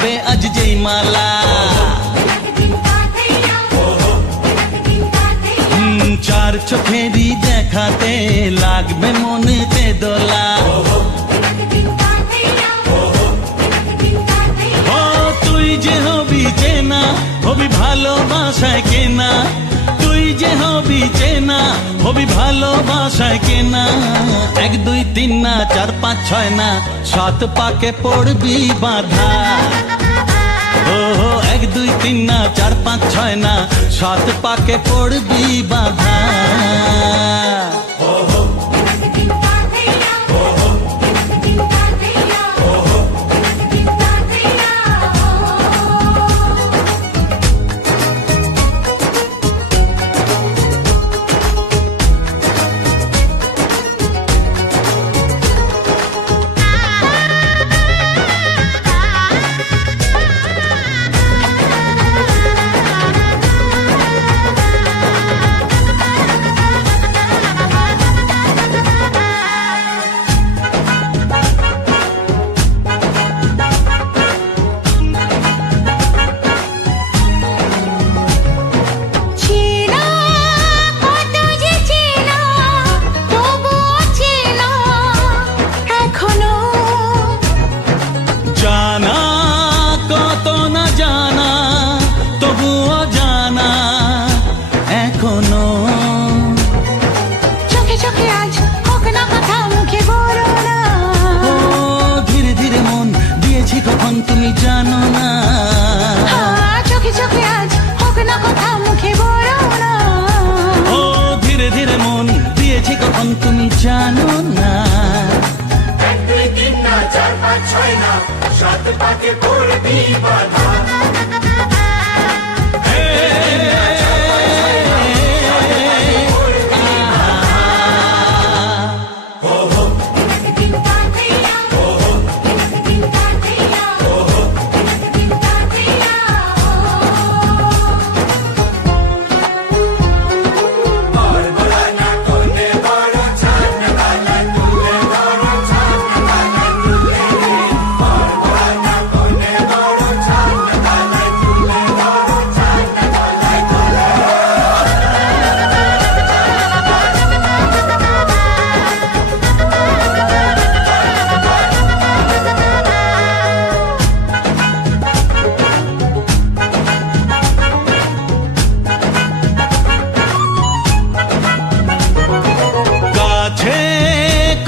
হবে আজ যেই মালা। চার চোখেরই দেখাতে লাগবে মনেতে দোলা। ও তুই যে হবি চেনা, হবি ভালোবাসায় কেনা। তুই যে হবি চেনা, হবি ভালোবাসায় কেনা। 1 2 3 না 4 5 6 না 7 পাকে পড়বি বাধা। ও 1 2 3 না 4 5 6 না 7 পাকে পড়বি বাধা। তুমি জানো না চোখে চোখে আজ হোক না কথা মুখে বলো না। ও ধীরে ধীরে মন দিয়েছি কখন তুমি জানো না। 1 2 3 না 4 5 6 না 7 পাকে পড়বি বাধা।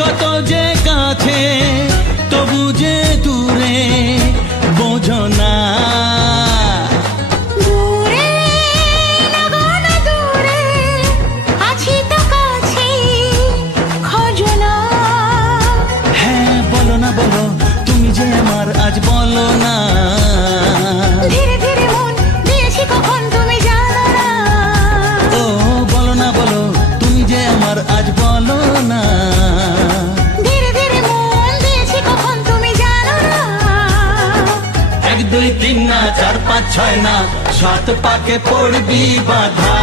কত যে কাছে তবু যে দূরে বোঝো না। দূরে লাগানো দূরে আছি তো কাছে খোঁজো না। হ্যাঁ বলো না বলো তুমি যে আমার আজ বলো না। ধীরে ধীরে মন দিয়েছি কখন তুমি জানো না। ও বলো না বলো তুমি যে আমার আজ বলো না। 1 2 3 না 4 5 6 না 7 পাকে পড়বি বাধা।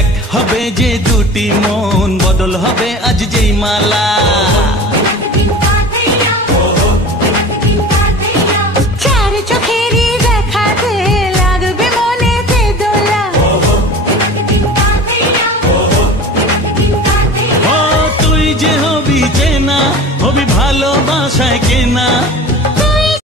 এক হবে যে দুটি মন বদল হবে আজ যেই মালা।